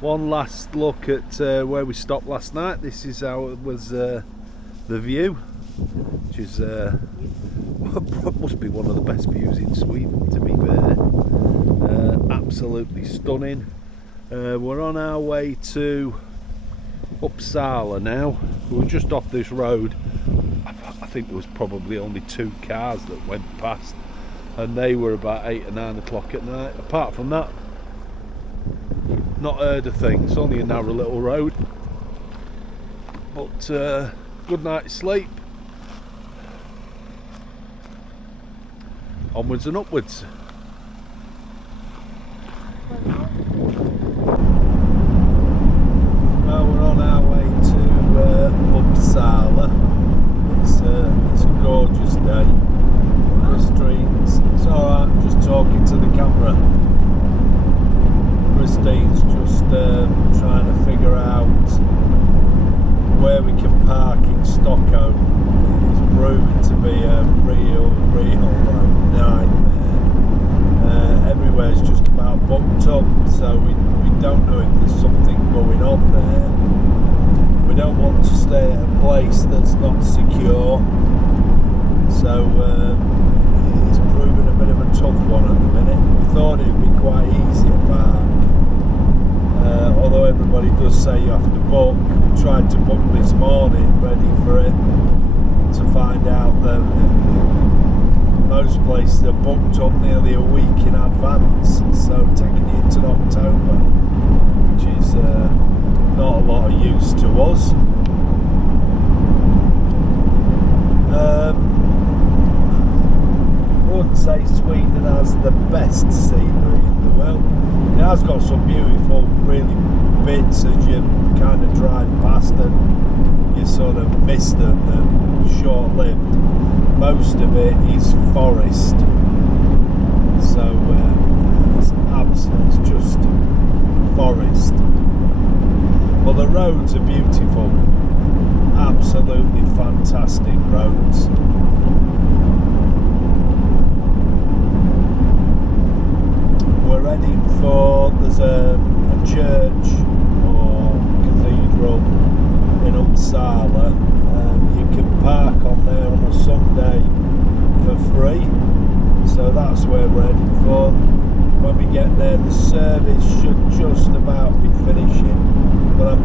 One last look at where we stopped last night. This is how it was the view, which is must be one of the best views in Sweden, to be fair. Absolutely stunning. We're on our way to Uppsala now. We were just off this road. I think there was probably only 2 cars that went past, and they were about 8 or 9 o'clock at night. Apart from that, not heard a thing. It's only a narrow little road, but good night's sleep. Onwards and upwards. Well, we're on our way to Uppsala. It's a gorgeous day. The streets. It's alright, I'm just talking to the camera. Christine's just trying to figure out where we can park in Stockholm. It's proving to be a real nightmare. Everywhere's just about booked up, so we don't know if there's something going on there. We don't want to stay at a place that's not secure, so it's proving a bit of a tough one at the minute. We thought it'd be quite easy to park. Although everybody does say you have to book. We tried to book this morning, ready for it, to find out that most places are booked up nearly a week in advance, so taking it into October, which is not a lot of use to us. I wouldn't say Sweden has the best scenery in the world. It has got some beautiful, really bits as you kind of drive past them. You sort of miss them, they're short-lived. Most of it is forest, so it's just forest. But the roads are beautiful, absolutely fantastic roads. We're heading for, there's a church or cathedral in Uppsala. You can park on there on a Sunday for free, so that's where we're heading for. When we get there, the service should just about be finishing, but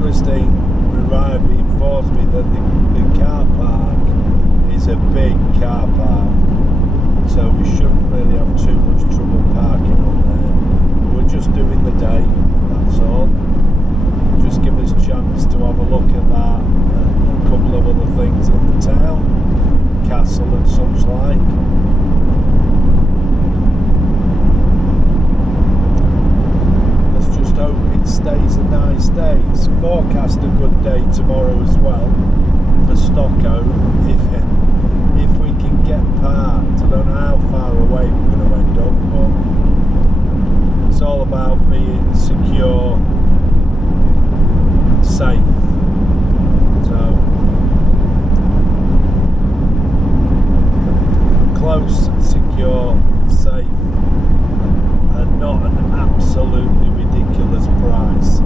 Christine reliably informs me that the car park is a big car park, so we shouldn't really have too much trouble parking on there. We're just doing the day, that's all. Just give us a chance to have a look at that and a couple of other things in the town, castle and such like. Let's just hope it stays a nice day. It's forecast a good day tomorrow as well for Stockholm, if we can get parked. I don't know how far away we're going to end up, but it's all about being secure, safe. So close, secure, safe, and not an absolutely ridiculous price.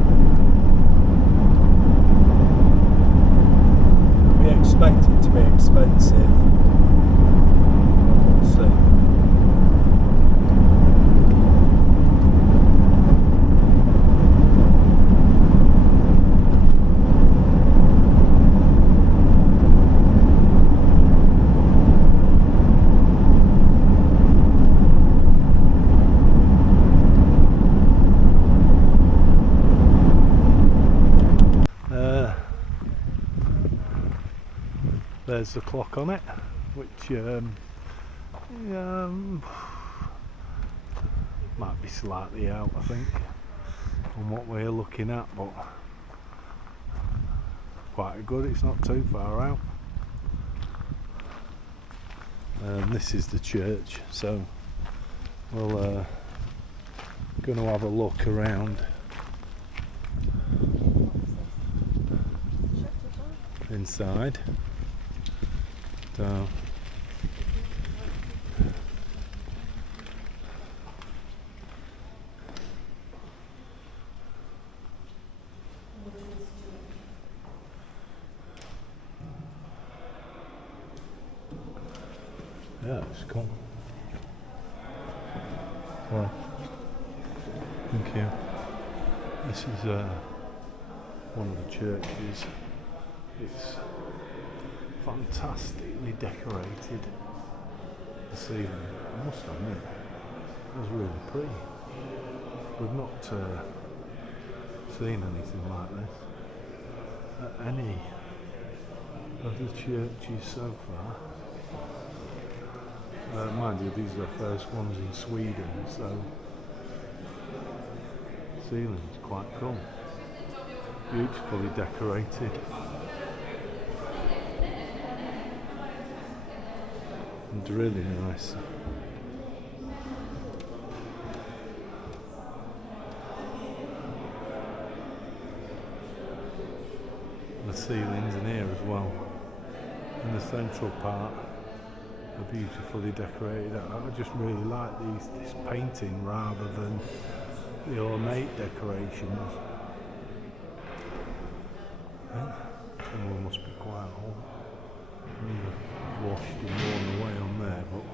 We expect it to be expensive. We'll see. There's the clock on it, which might be slightly out, I think, on what we're looking at, but quite good. It's not too far out. This is the church, so we'll going to have a look around inside. So Yeah, it's cool. Well, thank you. This is one of the churches. It's fantastically decorated. The ceiling, I must admit, it was really pretty. We've not seen anything like this at any of the churches so far. Mind you, these are the first ones in Sweden, so the ceiling's quite cool. Beautifully decorated. And really nice. The ceilings in here as well. In the central part are beautifully decorated. I just really like this painting rather than the ornate decorations. Someone must be quite old. Washed and worn away on there, but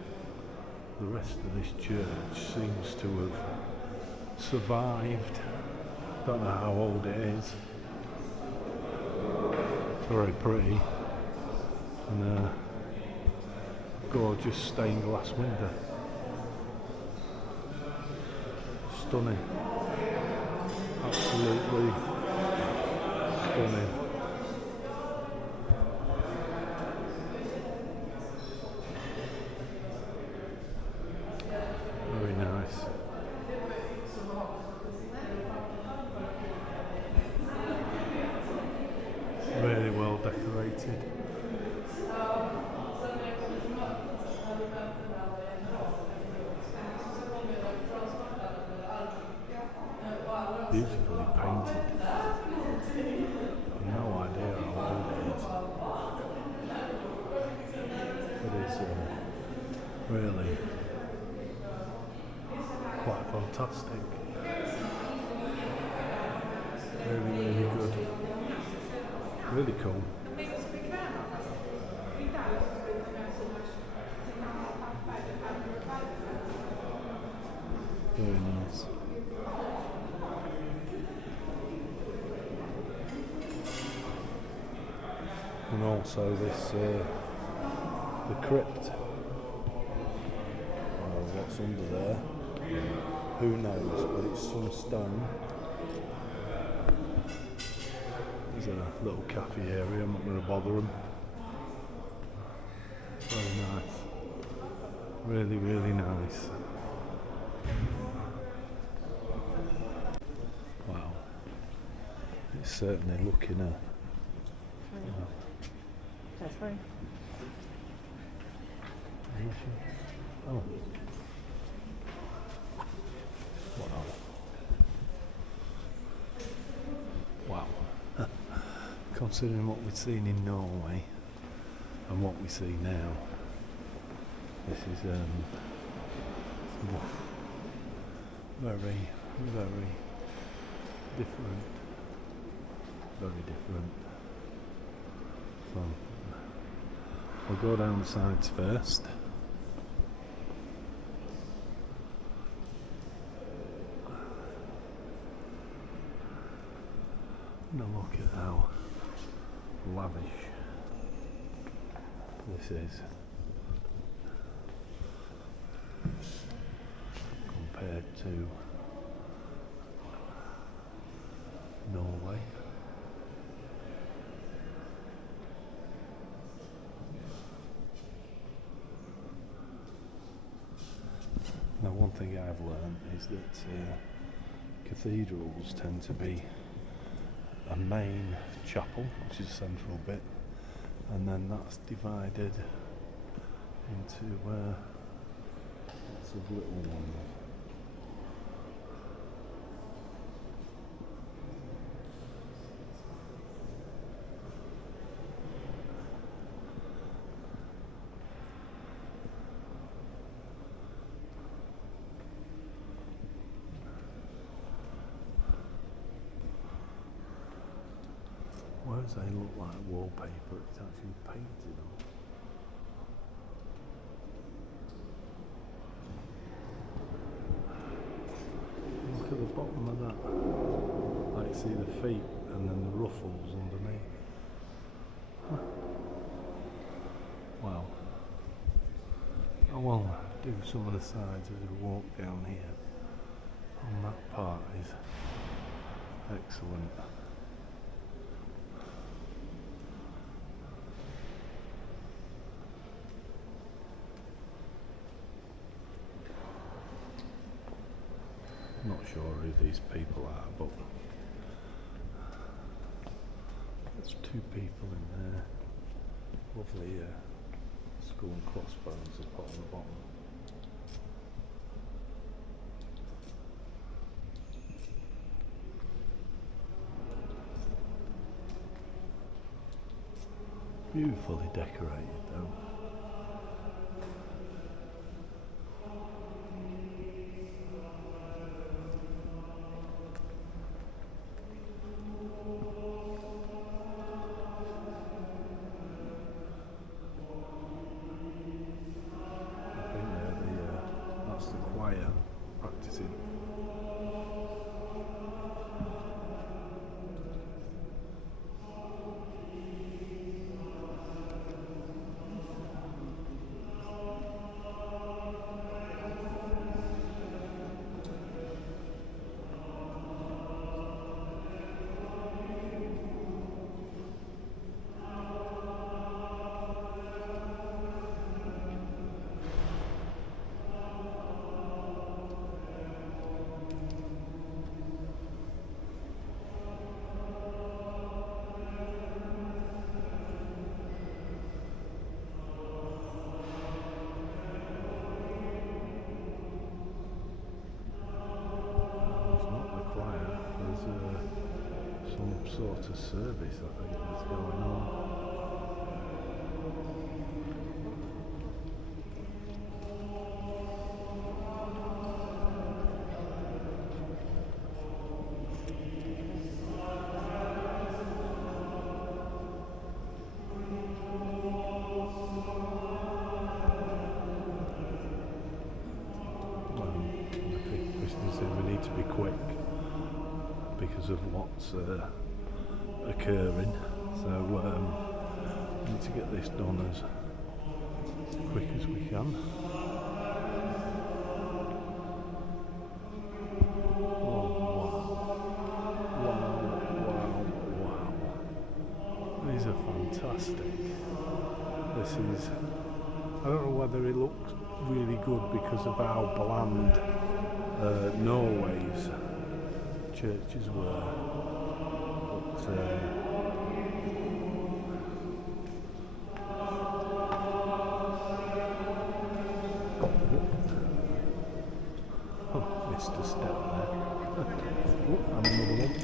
the rest of this church seems to have survived. Don't know how old it is. Very pretty and gorgeous stained glass window. Stunning. Absolutely stunning. Very nice. Really well decorated. Beautifully painted. I've no idea how old it is. It is really quite fantastic. Really good. Really cool. Very nice. And also this, the crypt. Well, what's under there? Who knows, but it's some stone. There's a little cafe area, I'm not going to bother them. Very nice. Really nice. Wow. It's certainly looking That's right. Oh. Wow. Wow. Considering what we've seen in Norway and what we see now, this is very different. Very different. So we'll go down the sides first. And a look at how lavish this is compared to Norway. Now, one thing I've learned is that cathedrals tend to be a main chapel, which is the central bit, and then that's divided into lots of little ones. Whereas they look like wallpaper, it's actually painted on. bottom of that. Like see the feet and then the ruffles underneath. Huh. Wow. I will do some of the sides as we walk down here. On that part is excellent. Not sure who these people are, but there's two people in there. Lovely skull and crossbones up on the bottom. Beautifully decorated though. That's the choir practicing. Some sort of service, I think, that's going on. I think Christian said we need to be quick because of what's occurring, so we need to get this done as quick as we can. Wow. These are fantastic. This is, I don't know whether it looks really good because of how bland Norway's churches were, but oh, missed a step there. Oh, and another one.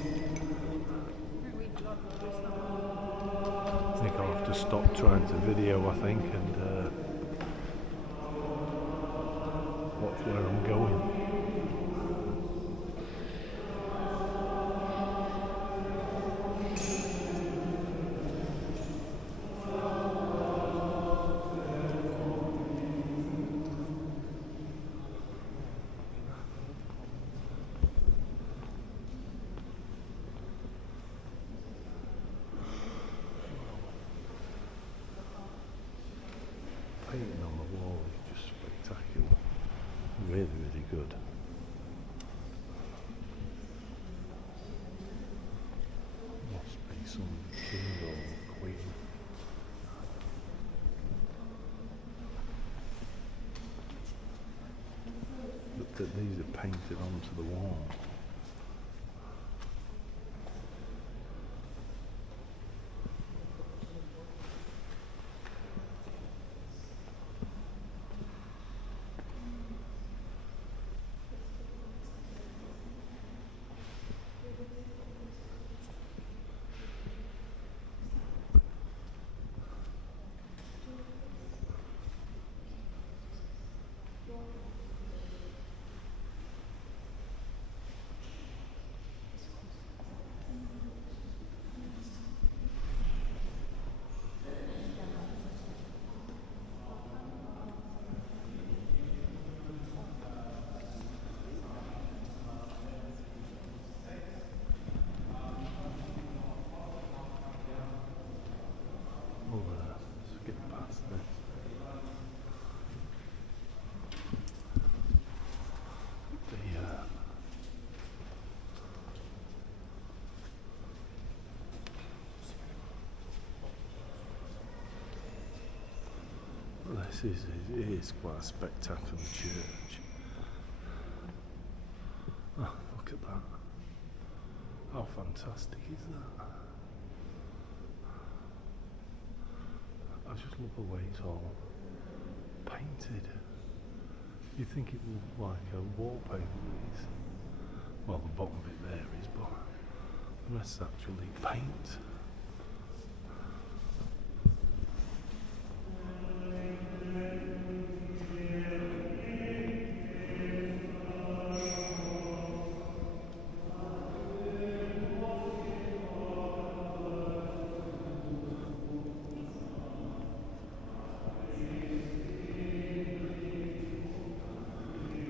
I think I'll have to stop trying to video, I think, and watch where I'm going. Painting on the wall is just spectacular. Really, really good. Must be some king or queen. Look that these are painted onto the wall. It is quite a spectacular church. Oh, look at that. How fantastic is that? I just love the way it's all painted. You think it would look like a wallpaper piece. Well, the bottom bit there is, but the rest's actually paint.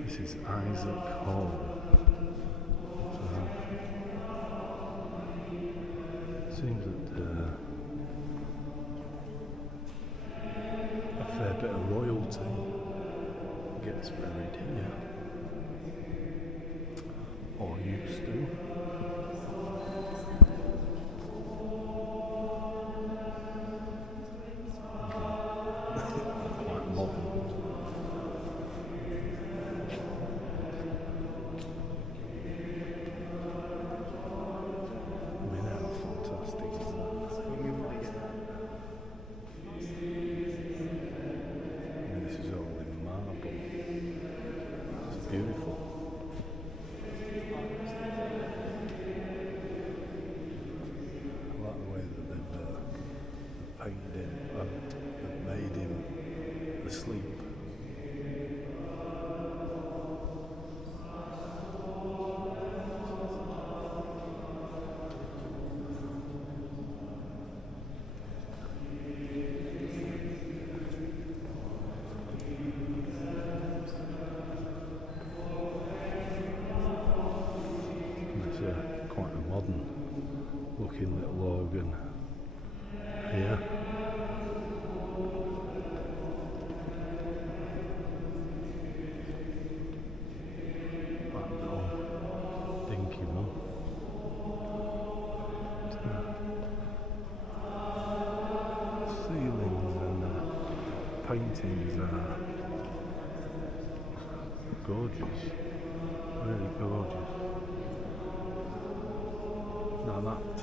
This is Isaac Hall. Seems that a fair bit of royalty gets buried here, or used to. Quite modern. I mean, how fantastic is that? This is all in marble. It's beautiful. I like the way that they've painted him, they've made him asleep. Quite a modern looking little organ here. That little dinky one. Ceilings and paintings are gorgeous, really gorgeous. Now that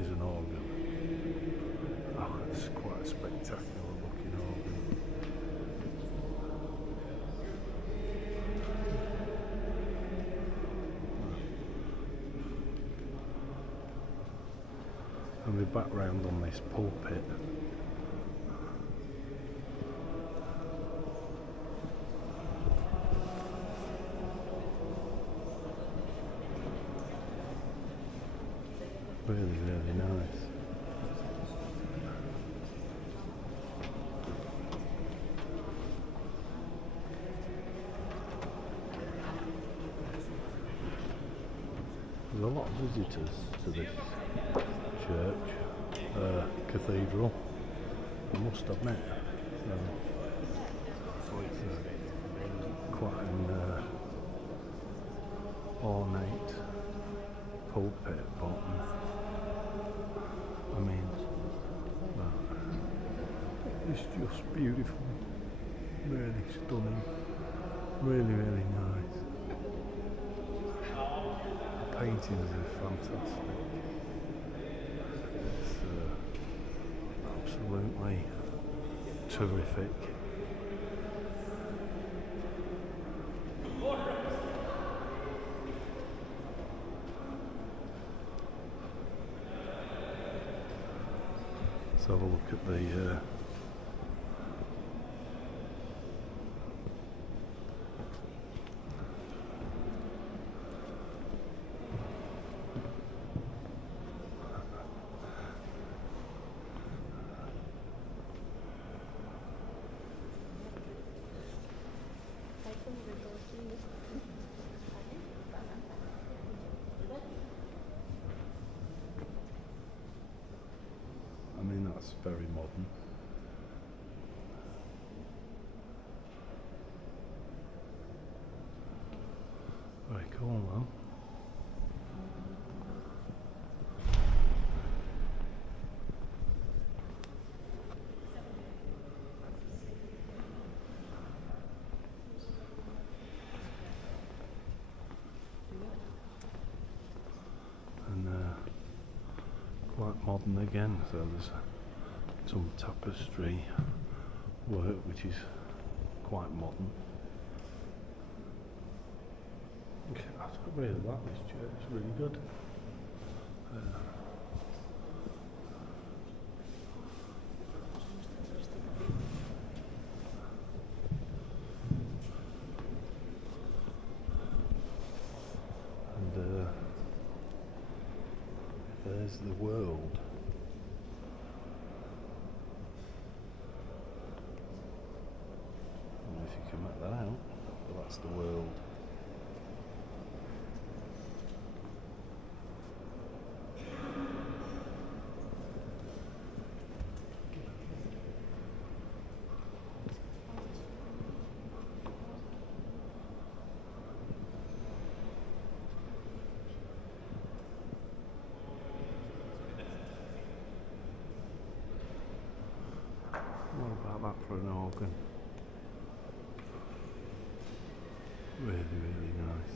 is an organ. Oh, it's quite a spectacular looking organ. And the background on this pulpit. Really, really nice. There's a lot of visitors to this church, cathedral, I must admit. So it's quite an ornate pulpit bottom. I mean, it's just beautiful, really stunning, really, really nice. The paintings are fantastic. It's absolutely terrific. Let's have a look at the I mean, that's very modern. Very cool though. quite modern again, so there's some tapestry work which is quite modern. I really like this church, it's really good. And there's the world. I don't know if you can make that out, but that's the world. What about that for an organ? Really, really nice.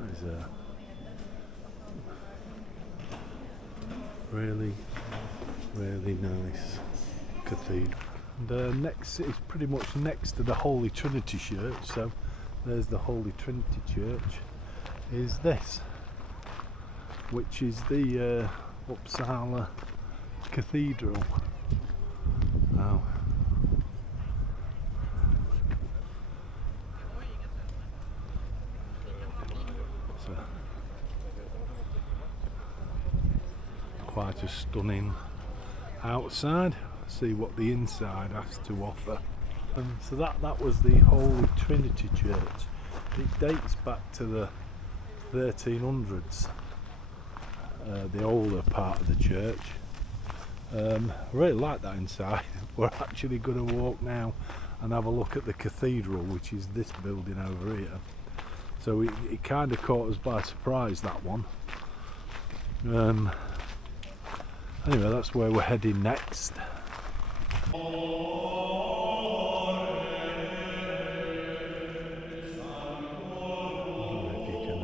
There's a really, really nice cathedral. And next, it's pretty much next to the Holy Trinity Church, so there's the Holy Trinity Church, is this, which is the Uppsala Cathedral. Wow. So, quite a stunning outside. See what the inside has to offer. So that was the Holy Trinity Church. It dates back to the 1300s, the older part of the church. I really like that inside. We're actually going to walk now and have a look at the cathedral, which is this building over here. So it kind of caught us by surprise, that one. Anyway, that's where we're heading next. I don't know if you can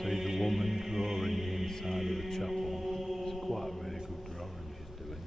see the woman drawing the inside of the chapel. It's quite a really good drawing she's doing.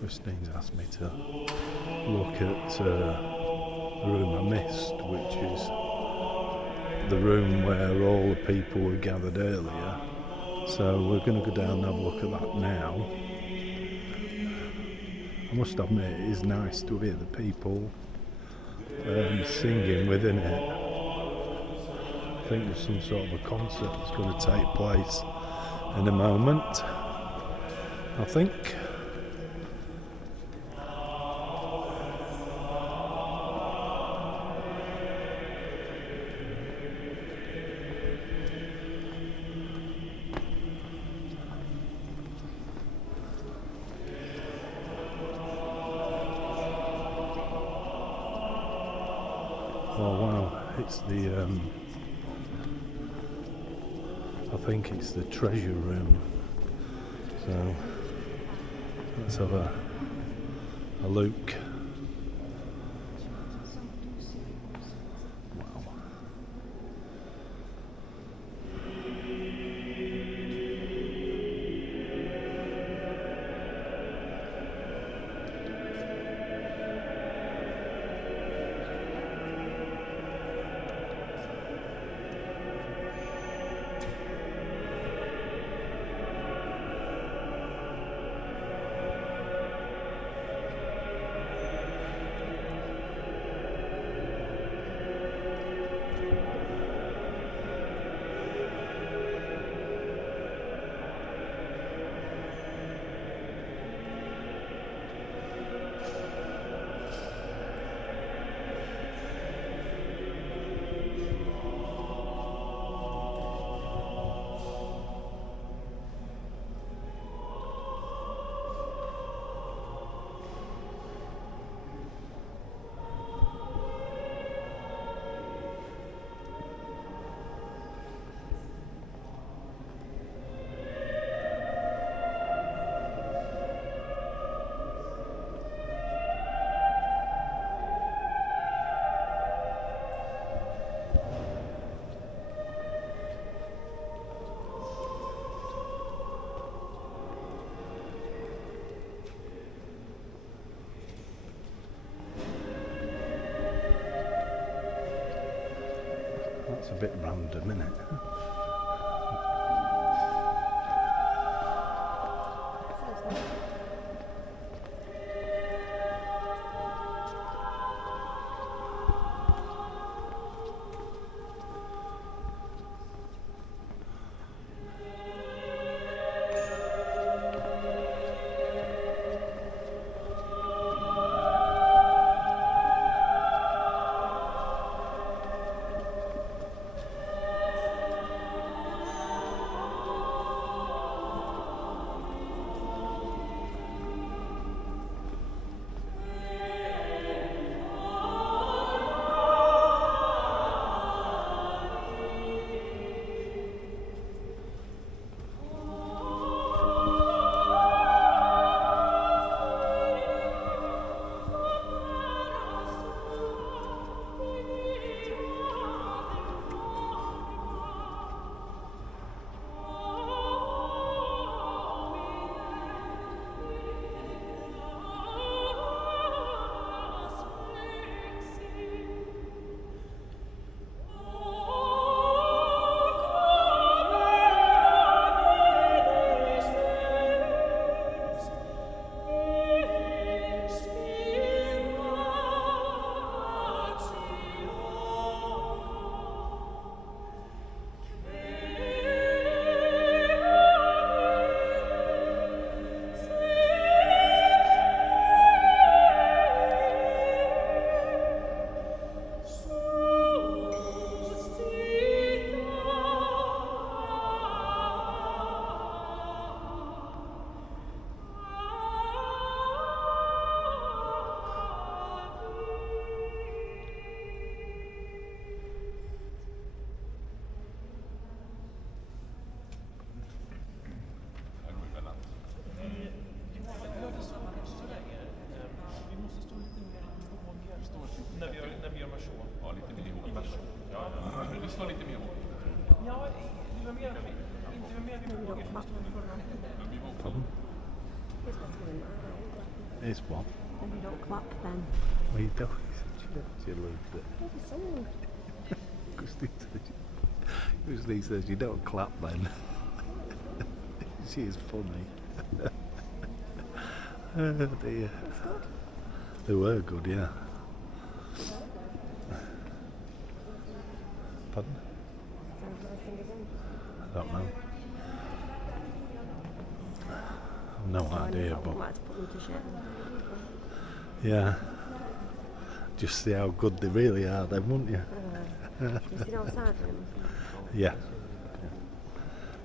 Christine's asked me to look at the room I missed, which is the room where all the people were gathered earlier. So we're going to go down and have a look at that now. I must admit, it is nice to hear the people singing within it. I think there's some sort of a concert that's going to take place in a moment, I think. Oh wow, it's the I think it's the treasure room. So let's have a look. Wow. That's a bit random, isn't it? När vi gör version. Ja, lite mer ihop. Version. Ja, vi står lite mer ihop. Ja, det var mer inte mer vi vågar. It's what? Then you don't clap then. Well, you don't. You lose it. What are you saying? Usually says you don't clap then. She is funny. Oh dear. That's good. They were good, yeah. Pardon? Sounds like I sing again. I don't know. I've no idea, I but might have to put them to shame. yeah. Just see how good they really are then, wouldn't you? Do you sit outside with them? Yeah.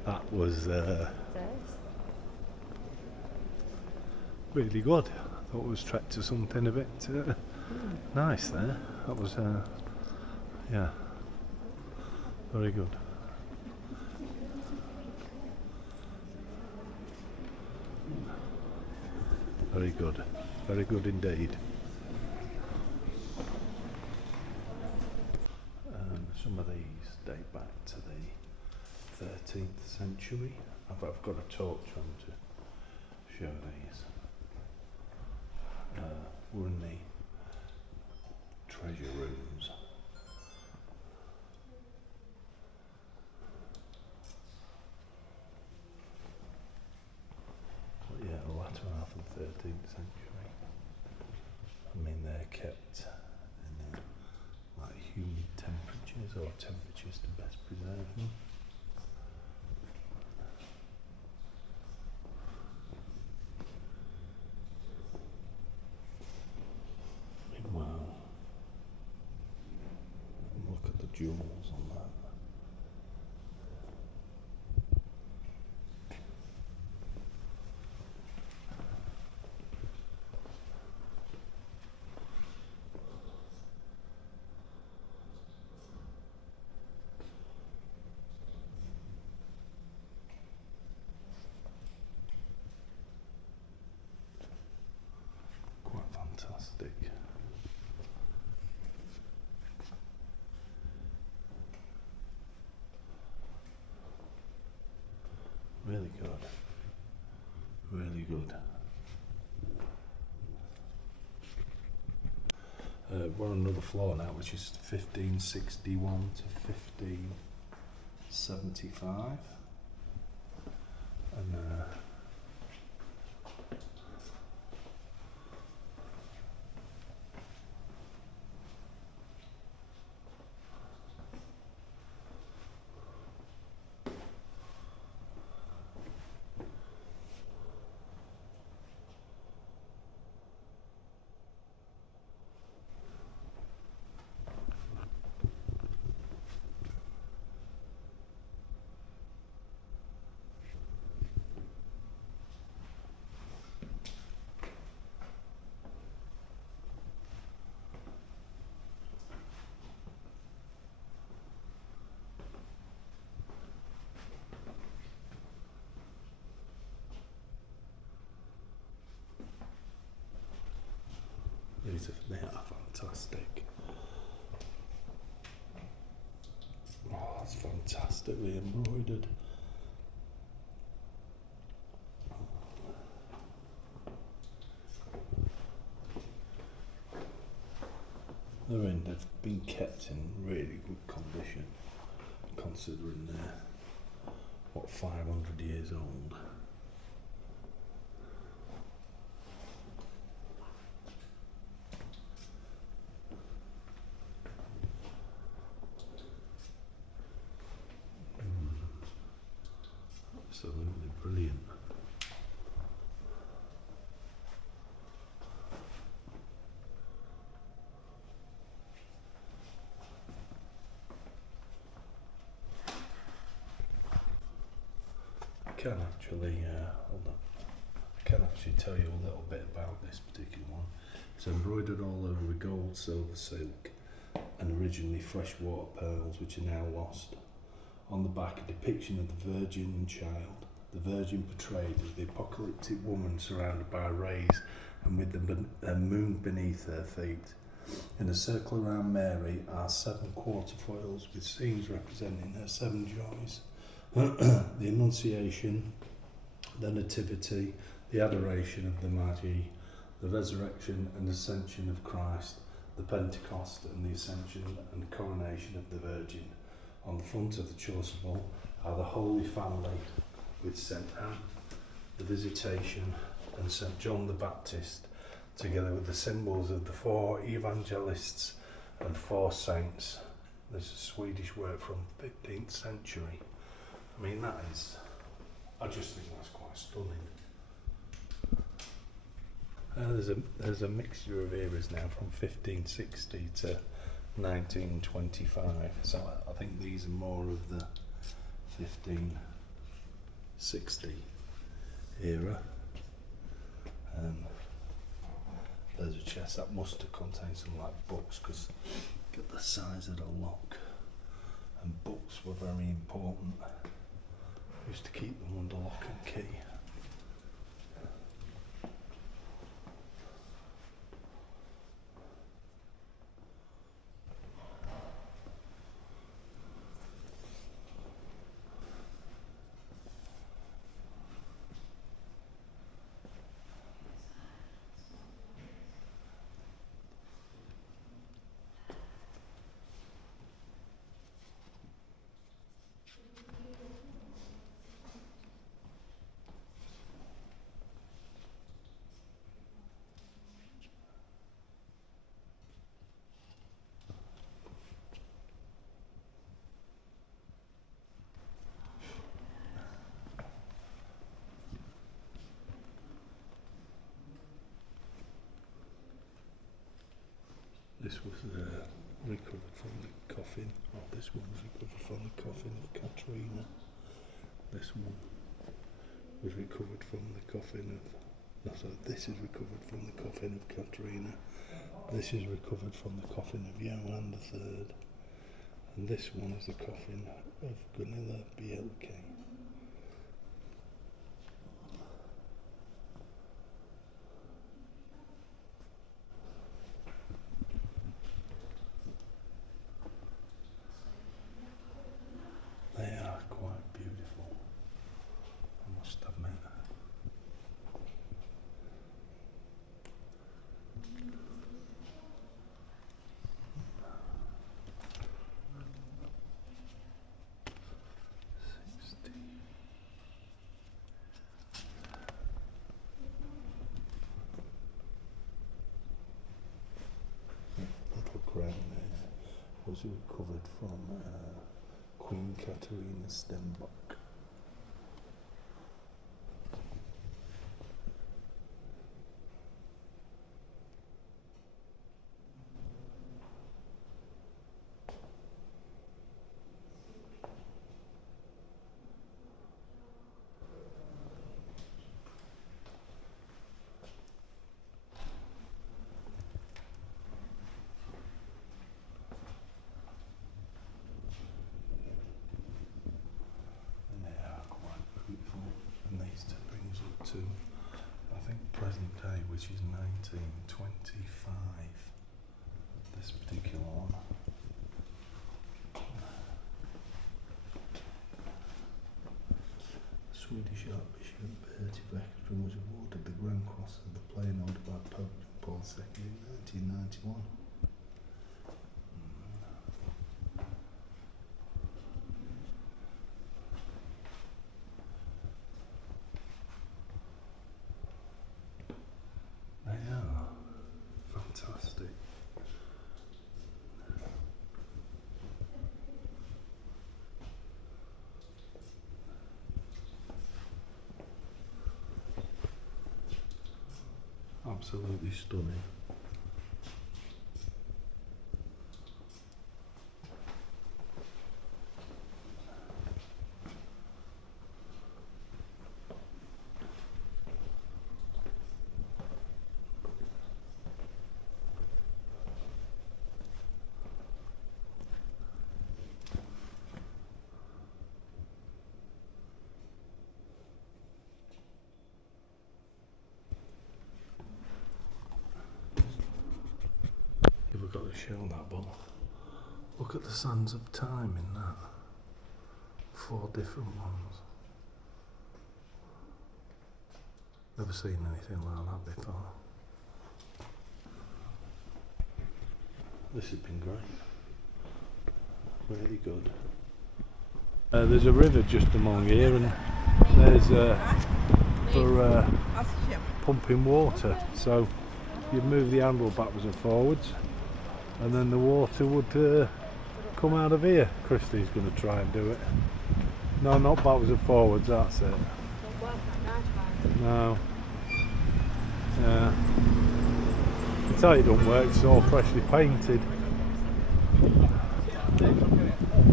That was really good. I thought it was trekked to something a bit nice there. That was Yeah. Very good. Very good. Very good indeed. Some of these date back to the 13th century. I've got a torch on to show these. We're in the treasure rooms. But yeah, the latter half of the 13th century. I mean, they're kept in like humid temperatures or temperatures to best preserve them. Wow. Look at the jewels on that. Quite fantastic. Really good. Really good. We're on another floor now, which is 1561 to 1575. And they are fantastic. Oh, it's fantastically embroidered. They've been kept in really good condition, considering they're, 500 years old. Absolutely brilliant. I can actually tell you a little bit about this particular one. It's embroidered all over with gold, silver, silk, and originally freshwater pearls, which are now lost. On the back, a depiction of the Virgin and Child. The Virgin portrayed as the apocalyptic woman surrounded by rays and with the moon beneath her feet. In a circle around Mary are 7 quarterfoils with scenes representing her 7 joys. The Annunciation, the Nativity, the Adoration of the Magi, the Resurrection and Ascension of Christ, the Pentecost and the Ascension and Coronation of the Virgin. On the front of the chasuble are the Holy Family with St. Anne, the Visitation and St. John the Baptist, together with the symbols of the 4 evangelists and 4 saints. There's a Swedish work from 15th century. I mean, I just think that's quite stunning. There's a mixture of eras now from 1560 to 1925, so I think these are more of the 1560 era. There's a chest that must have contained some like books, because get the size of the lock, and books were very important. We used to keep them under lock and key. This was recovered from the coffin, this one was recovered from the coffin of Katrina. This one was recovered from the coffin of, this is recovered from the coffin of Katrina. This is recovered from the coffin of Johan III. And this one is the coffin of Gunilla Bielke. They are quite beautiful, I must admit. Little crown there was recovered from Queen Katarina Stenbock. To, I think, present day, which is 1925, this particular one. Swedish Archbishop Bertie Beckström was awarded the Grand Cross of the Plain Order by Pope Paul II in 1991. Fantastic. Absolutely stunning. Got to show that, but look at the sands of time in that. 4 different ones. Never seen anything like that before. This has been great. Really good. There's a river just among here, and there's for pumping water. So you'd move the handle backwards and forwards, and then the water would come out of here. Christy's going to try and do it. No, not backwards and forwards, that's it. No. Yeah. I tell you it don't work, it's all freshly painted.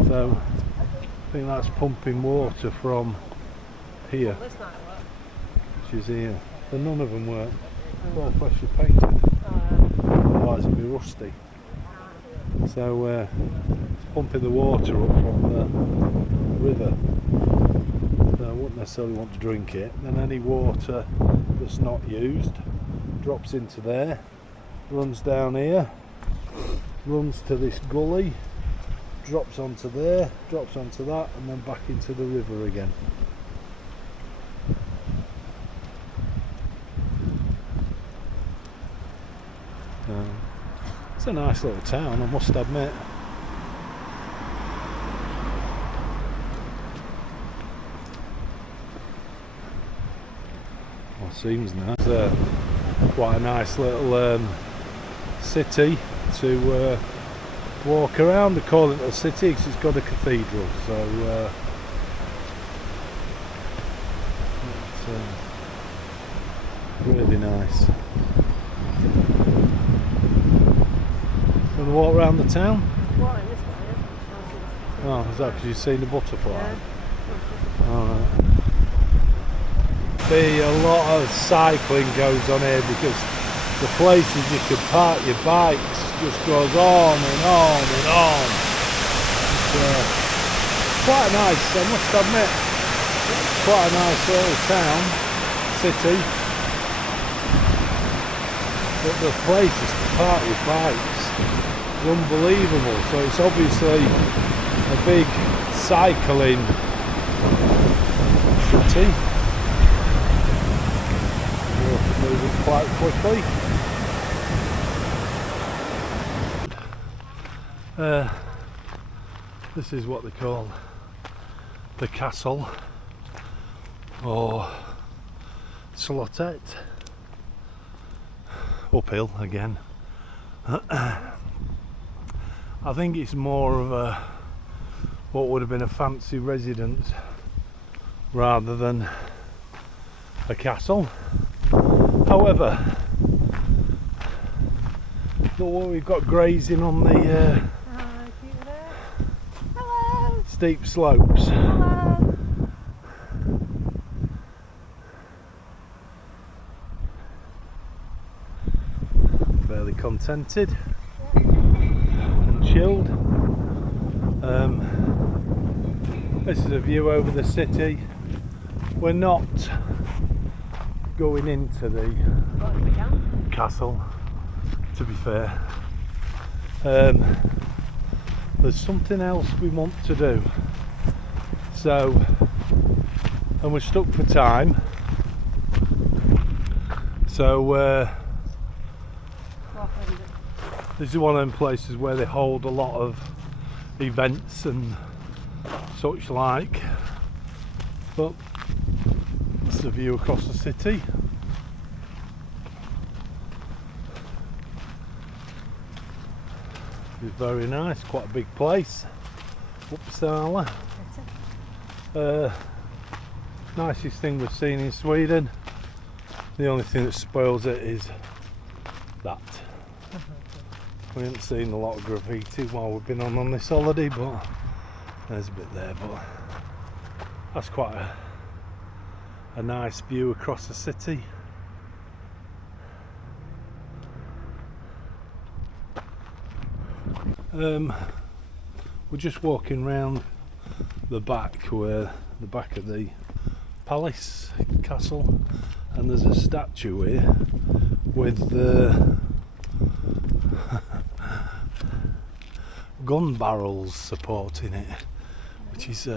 So, I think that's pumping water from here, which is here. But none of them work. It's all freshly painted. Otherwise it'd be rusty. So it's pumping the water up from the river. So I wouldn't necessarily want to drink it. Then any water that's not used drops into there, runs down here, runs to this gully, drops onto there, drops onto that, and then back into the river again. It's a nice little town, I must admit. Well, seems nice. Quite a nice little city to walk around. They call it a city because it's got a cathedral, so it's really nice. Want to walk around the town? Walking this way, Oh, is that because you've seen the butterfly? yeah. Alright. A lot of cycling goes on here because the places you could park your bikes just goes on and on and on. It's quite nice, I must admit. Quite a nice little town, city. But the places to park your bikes are unbelievable. So it's obviously a big cycling city. Moving quite quickly. This is what they call the castle, or Slottet. Uphill again. I think it's more of a what would have been a fancy residence rather than a castle. However, look what we've got grazing on the Hello. steep slopes. Hello. Fairly contented and chilled. This is a view over the city. We're not going into the castle, to be fair. There's something else we want to do, so, and we're stuck for time, so this is one of them places where they hold a lot of events and such like, but that's the view across the city. It's very nice, quite a big place. Uppsala. Nicest thing we've seen in Sweden. The only thing that spoils it is that. We haven't seen a lot of graffiti while we've been on this holiday, but there's a bit there, but that's quite a nice view across the city. We're just walking round the back, where the back of the palace castle, and there's a statue here with the gun barrels supporting it, which is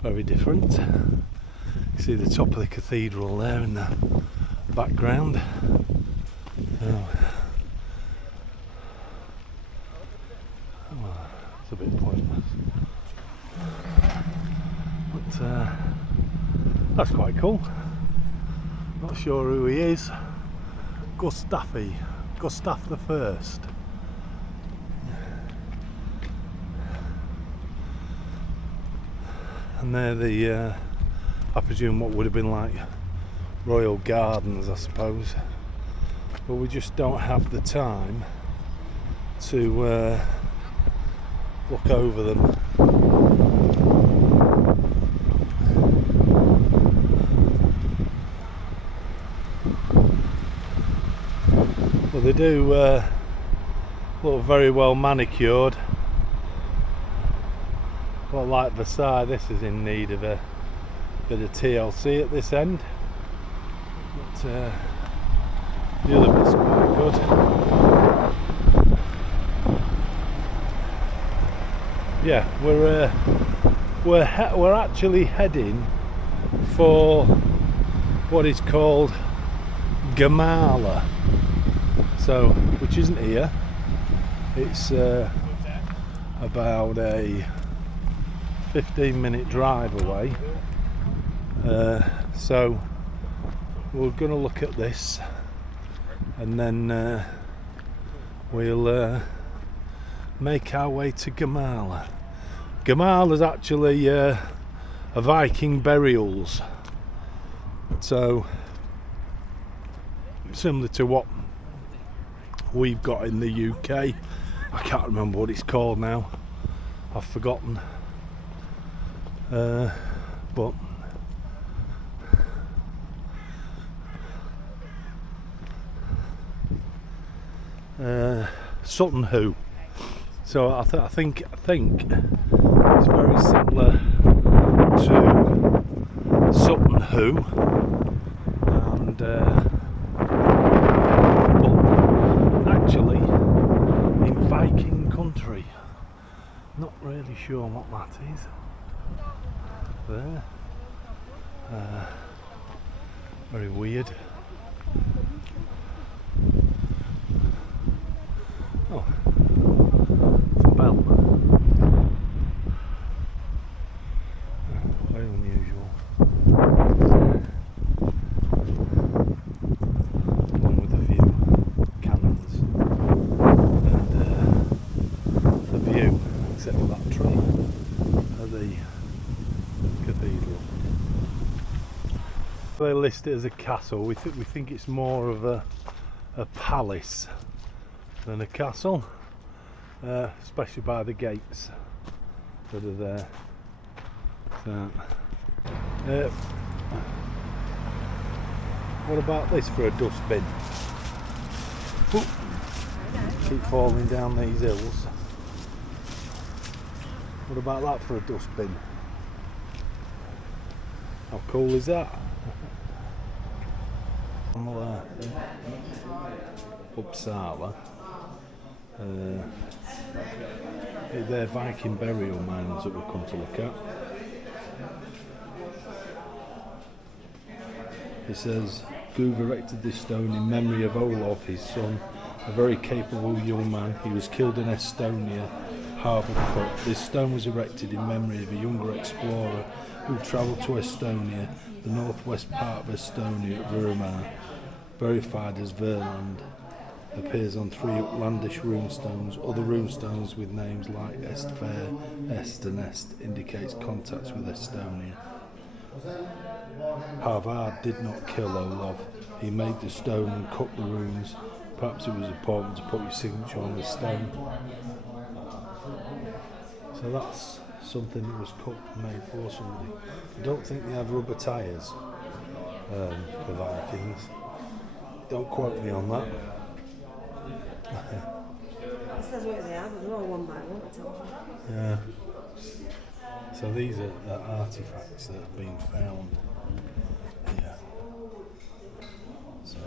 very different. You see the top of the cathedral there in the background. It's a bit pointless, but that's quite cool. Not sure who he is. Gustav the First. And they're the I presume what would have been like royal gardens, I suppose, but we just don't have the time to look over them. Well, they do Look very well manicured. Not like Versailles, this is in need of a bit of TLC at this end. But the other bit's quite good. Yeah, we're actually heading for what is called Gamala, so which isn't here. It's about a 15-minute drive away. So we're going to look at this, and then we'll make our way to Gamala. Gamala is actually a Viking burials, so similar to what we've got in the UK. I can't remember what it's called now. I've forgotten. But Sutton Hoo. So I think it's very similar to Sutton Hoo, and but actually in Viking country. Not really sure what that is. There. Very weird. Oh, it's a bell. Very unusual. Along with a few cannons. And the view, except for that tree, of the cathedral. They list it as a castle. We think it's more of a palace than a castle, especially by the gates that are there. So, what about this for a dustbin? Ooh, keep falling down these hills. What about that for a dustbin? How cool is that? Uppsala. They're Viking burial mounds that we've come to look at. It says, Guv erected this stone in memory of Olaf, his son, a very capable young man. He was killed in Estonia, Harbour Cup. This stone was erected in memory of a younger explorer who travelled to Estonia, the northwest part of Estonia at Virumar, verified as Verland. Appears on 3 Uplandish runestones. Other runestones with names like Estfair, Est and Est indicates contacts with Estonia. Harvard did not kill Olaf. He made the stone and cut the runes. Perhaps it was important to put your signature on the stone. So that's something that was cut and made for somebody. I don't think they had rubber tyres, the Vikings. Don't quote me on that. It says what they are, but they're all one by one, it tells you. Yeah. So these are the artifacts that have been found here. So,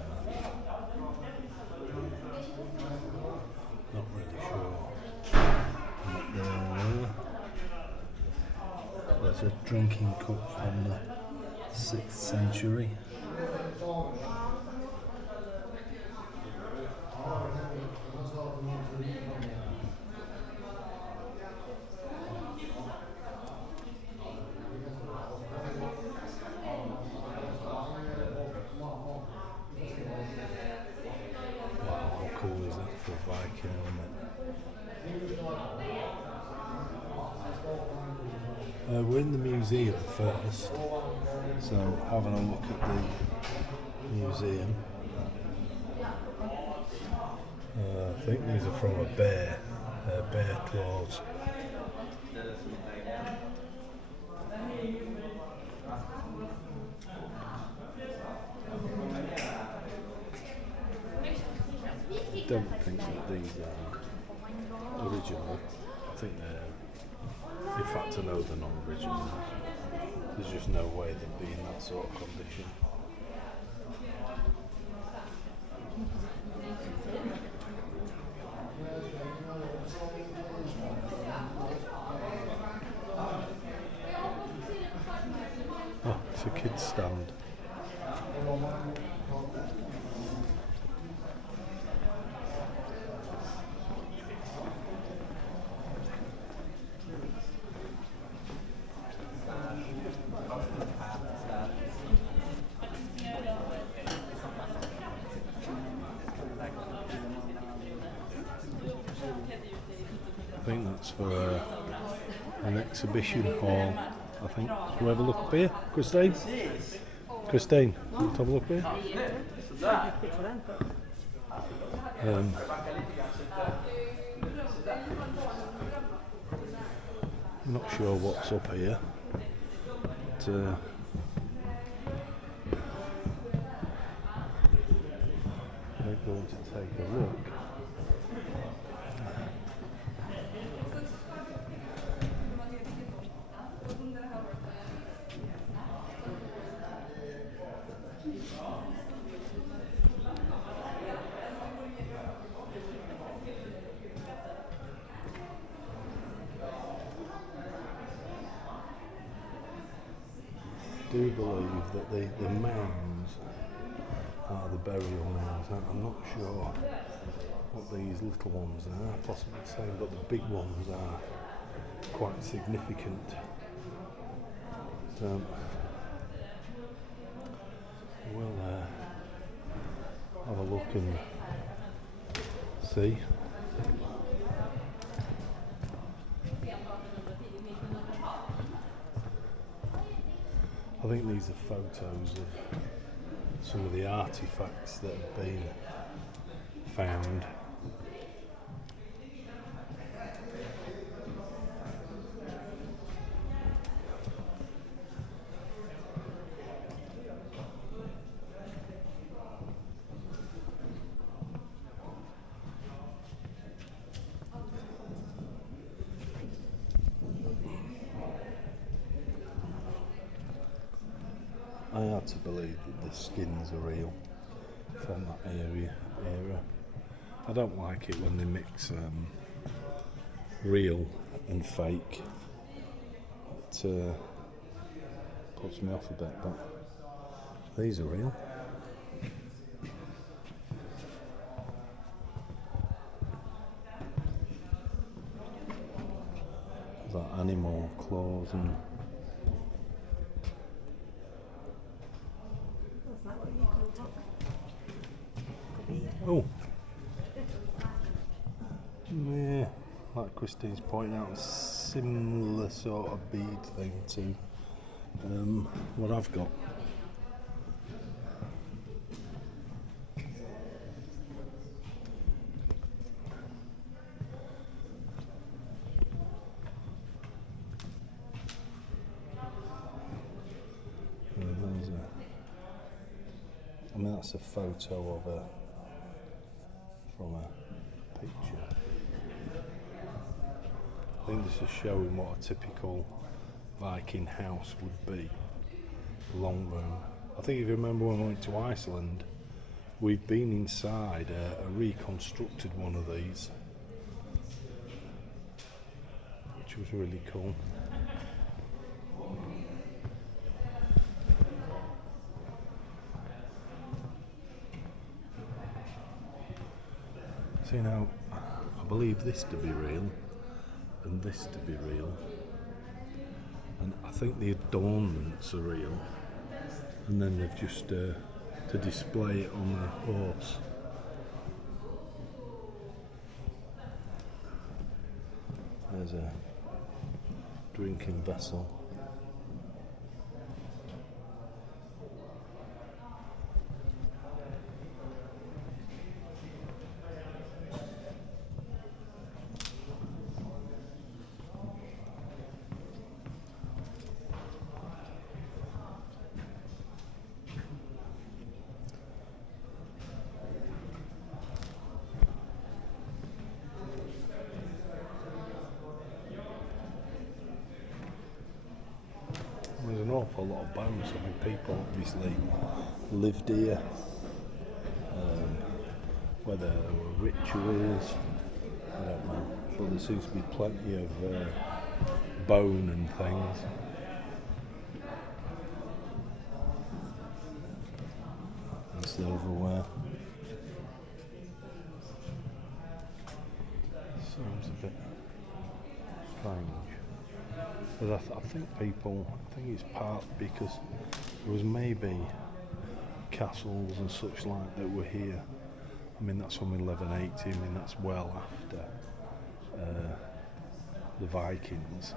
not really sure what they are. There's a drinking cup from the 6th century. Cool is that for a Viking helmet? We're in the museum first, so having a look at the museum. I think these are from a bear claws. I don't think that these are. original. I think they're, in fact I know they're not original. There's just no way they'd be in that sort of condition. Oh, it's a kids stand. I think that's for an exhibition hall. I think. Can we have a look up here, Christine? Christine, want to have a look here? I'm not sure what's up here, but we're going to take a look. I do believe that the mounds are the burial mounds. I'm not sure what these little ones are, possibly the same, but the big ones are quite significant. So we'll have a look and see. I think these are photos of some of the artifacts that have been found. I had to believe that the skins are real from that era. I don't like it when they mix real and fake. It puts me off a bit, but these are real. That animal claws and oh, yeah, like Christine's pointing out, a similar sort of bead thing to what I've got. That's a photo of from a picture. I think this is showing what a typical Viking house would be. Long room. I think if you remember when we went to Iceland, we've been inside a reconstructed one of these, which was really cool. See now, I believe this to be real and this to be real, and I think the adornments are real, and then they've just to display it on a horse. There's a drinking vessel. awful lot of bones. I mean, people obviously lived here, whether there were rituals, I don't know, but there seems to be plenty of bone and things. And silverware. Seems a bit strange. But I think it's part because there was maybe castles and such like that were here. I mean, that's from 1180. I mean, that's well after the Vikings.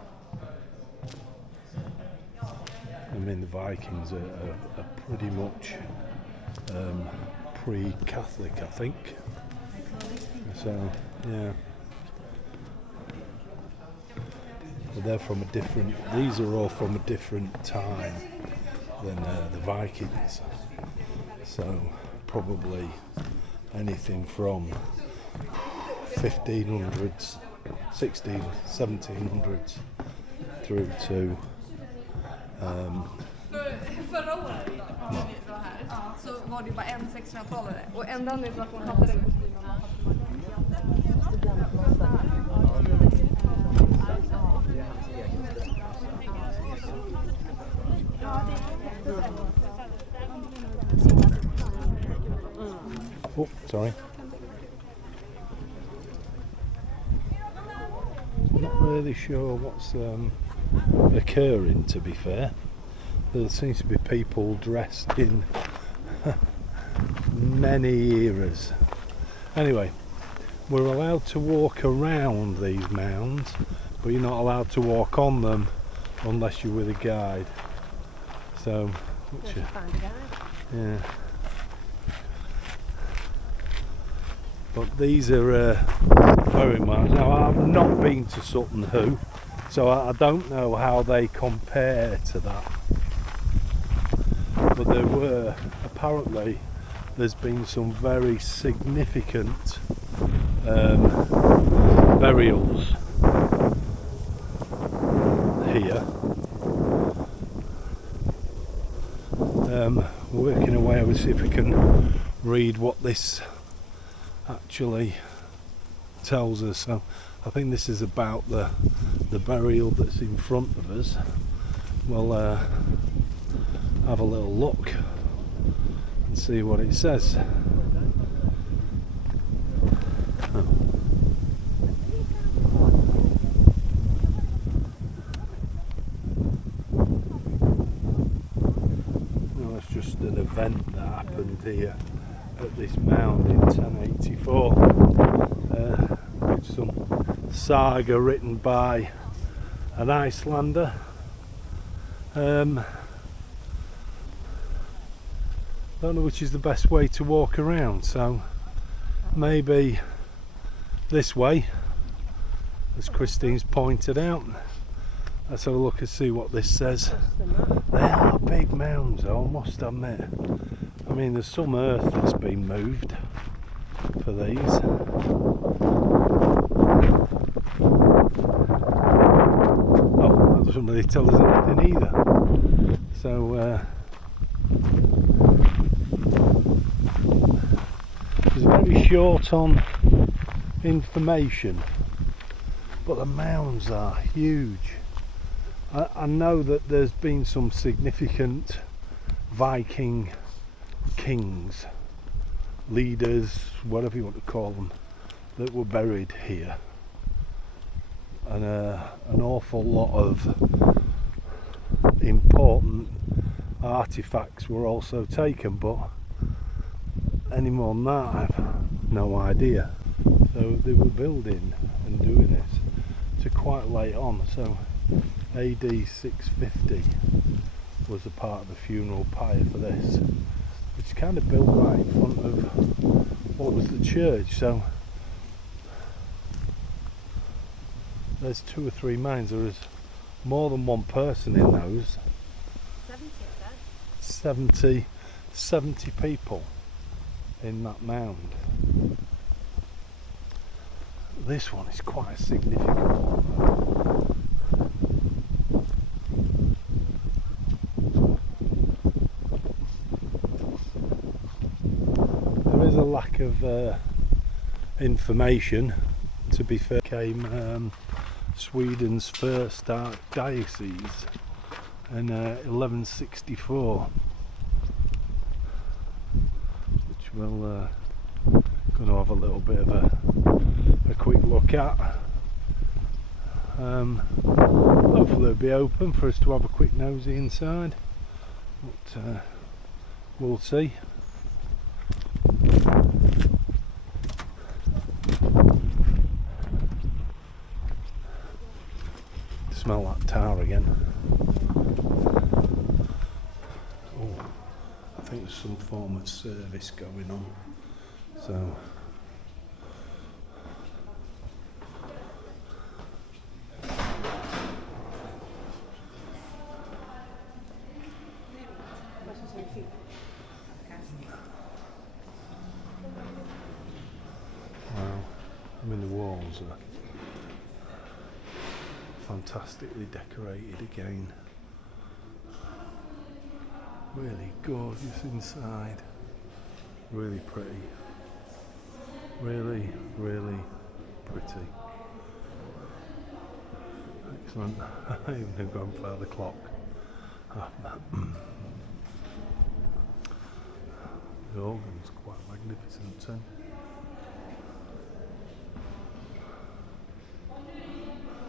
I mean, the Vikings are pretty much pre-Catholic, I think. So, yeah. But they're from a different. These are all from a different time than the Vikings. So, probably anything from 1500s, 1700s through to Förra året när vi var här så var det bara en 1600-talare och enda anledningen till att hon hade den kostymen oh, sorry. Not really sure what's occurring, to be fair. There seems to be people dressed in many eras. Anyway, we're allowed to walk around these mounds, but you're not allowed to walk on them unless you're with a guide. So, which yeah. But these are very much. Now, I've not been to Sutton Hoo, so I don't know how they compare to that. But there were, apparently, there's been some very significant burials here. Working away, I will see if we can read what this actually tells us. So I think this is about the burial that's in front of us. We'll have a little look and see what it says. Well, that's just an event that happened here at this mound in 1084. With some saga written by an Icelander. Don't know which is the best way to walk around, so maybe this way, as Christine's pointed out. Let's have a look and see what this says. They are big mounds though, I must admit. I mean, there's some earth that's been moved for these. Oh, that doesn't really tell us anything either. So, it's very short on information, but the mounds are huge. I know that there's been some significant Viking kings, leaders, whatever you want to call them, that were buried here, and an awful lot of important artifacts were also taken, but any more than that I have no idea. So they were building and doing this to quite late on, so AD 650 was a part of the funeral pyre for this, which kind of built right in front of what was the church. So there's 2 or 3 mounds. There is more than one person in those. 70 people in that mound. This one is quite a significant one. of information, to be fair, became Sweden's first archdiocese in 1164, which we'll going to have a little bit of a quick look at. Hopefully it'll be open for us to have a quick nosy inside, but we'll see. Smell that tar again. Oh, I think there's some form of service going on, so wow, I mean the walls are fantastically decorated again. Really gorgeous inside. Really pretty. Really, really pretty. Excellent. Even a grandfather clock. The organ's quite magnificent too.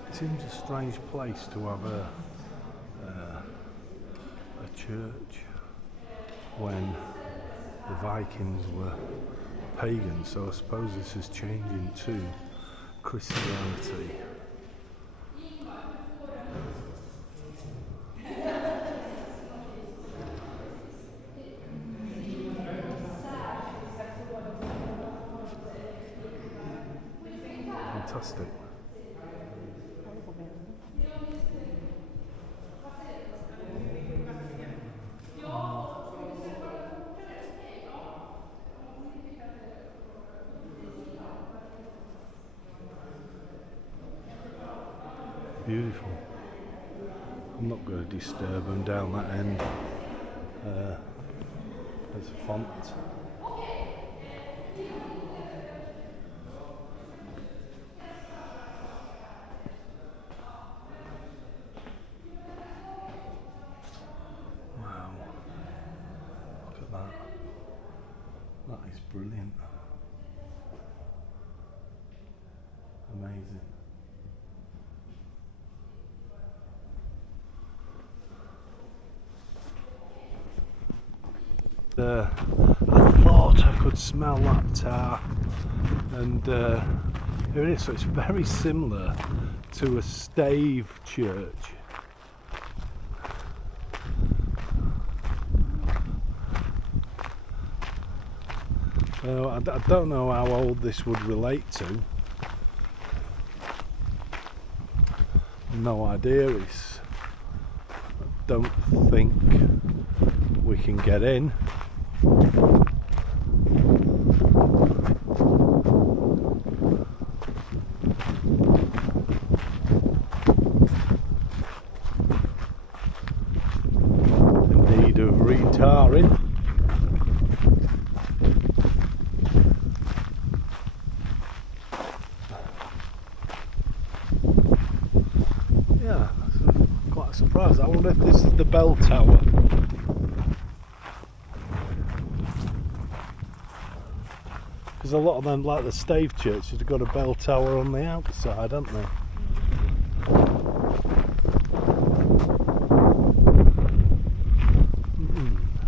It seems a strange place to have a church when the Vikings were pagans, so I suppose this is changing to Christianity. Fantastic. Beautiful. I'm not going to disturb them down that end. There's a font. Wow. Look at that. That is brilliant. Amazing. I thought I could smell that tar, and here it is. So it's very similar to a stave church. So I don't know how old this would relate to. No idea. I don't think we can get in. In need of retarring. Yeah, quite a surprise. I wonder if this is the bell tower. Because a lot of them, like the stave churches, have got a bell tower on the outside, haven't they?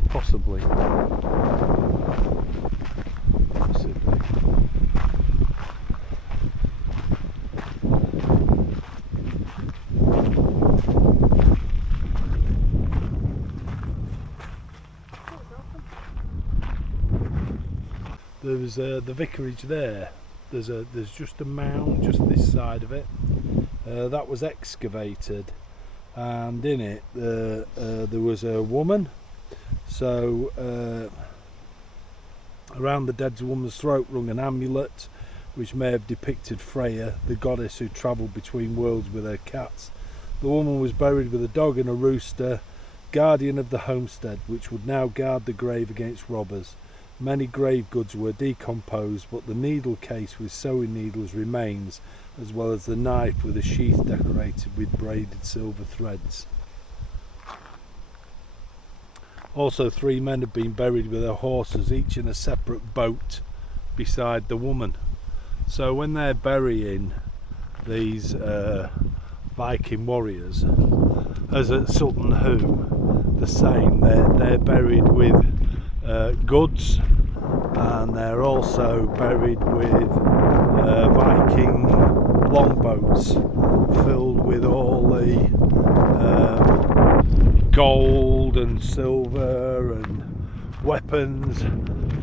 Possibly. Possibly. There's the vicarage there. There's just a mound just this side of it. That was excavated, and in it there was a woman. So around the dead woman's throat rung an amulet, which may have depicted Freya, the goddess who travelled between worlds with her cats. The woman was buried with a dog and a rooster, guardian of the homestead, which would now guard the grave against robbers. Many grave goods were decomposed, but the needle case with sewing needles remains, as well as the knife with a sheath decorated with braided silver threads. Also, 3 men have been buried with their horses, each in a separate boat beside the woman. So when they're burying these Viking warriors, as at Sutton Hoo, the same, they're buried with goods, and they're also buried with Viking longboats filled with all the gold and silver and weapons,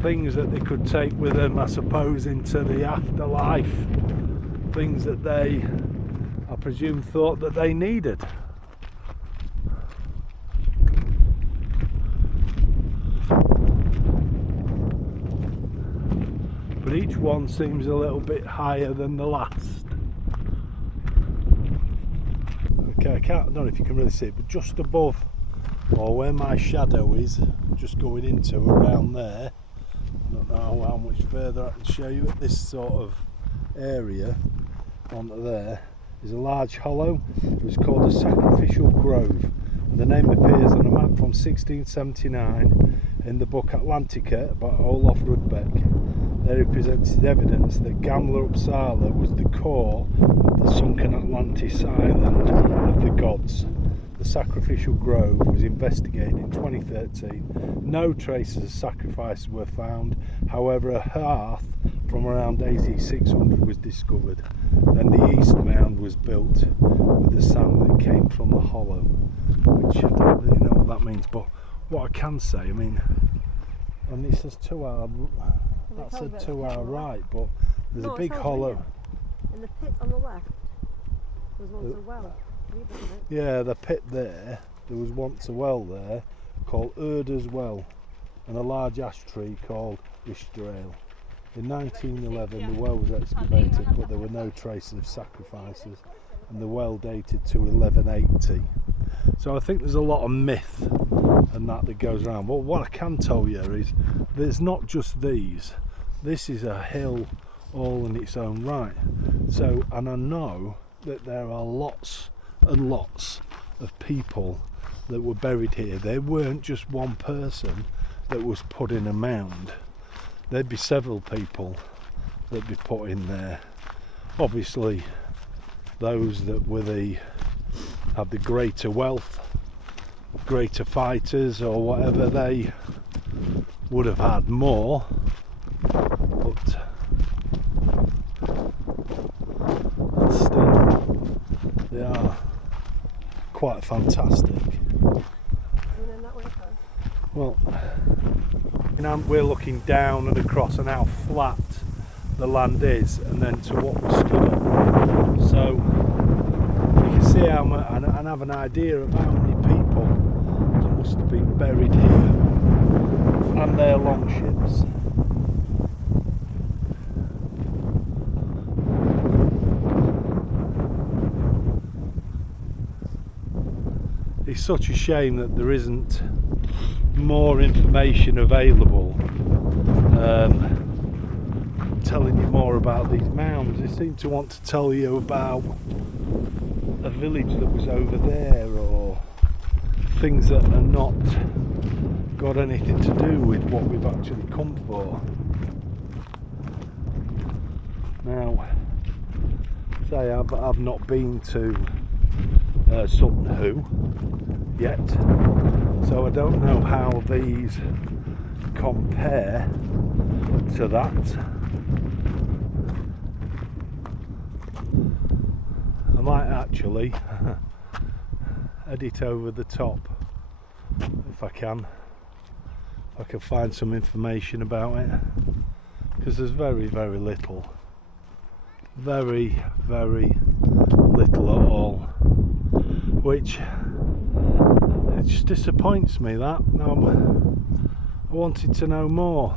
things that they could take with them, I suppose, into the afterlife, things that they, I presume, thought that they needed. But each one seems a little bit higher than the last. Okay, I don't know if you can really see it, but just above, or where my shadow is, just going into around there, I don't know how much further I can show you, at this sort of area onto there is a large hollow. It was called a sacrificial grove, and the name appears on a map from 1679 in the book Atlantica by Olaf Rudbeck. There he presented evidence that Gamla Uppsala was the core of the sunken Atlantis island of the gods. The sacrificial grove was investigated in 2013. No traces of sacrifices were found. However, a hearth from around AD 600 was discovered. Then the east mound was built with the sand that came from the hollow, which I don't really know what that means. But what I can say, I mean, and it says to our, that said to our right, but there's a big hollow. In the pit on the left, there was once a well. Yeah, the pit there was once a well there called Urda's Well, and a large ash tree called Ishtrael. In 1911 the well was excavated, but there were no traces of sacrifices, and the well dated to 1180. So I think there's a lot of myth and that goes around. But what I can tell you is there's not just these. This is a hill all in its own right. So, and I know that there are lots and lots of people that were buried here. There weren't just one person that was put in a mound. There'd be several people that'd be put in there. Obviously those that were had the greater wealth, greater fighters or whatever, they would have had more, but still they are quite fantastic. Well, we're looking down and across and how flat the land is, and then to what we stood on. So you can see how much, and have an idea of how many people there must have been buried here, and their longships. It's such a shame that there isn't more information available telling you more about these mounds. They seem to want to tell you about a village that was over there, or things that are not got anything to do with what we've actually come for. Now, say I've not been to Sutton Hoo yet, so I don't know how these compare to that. I might actually edit over the top if I can find some information about it, because there's very little, very little at all, which it just disappoints me that. I wanted to know more.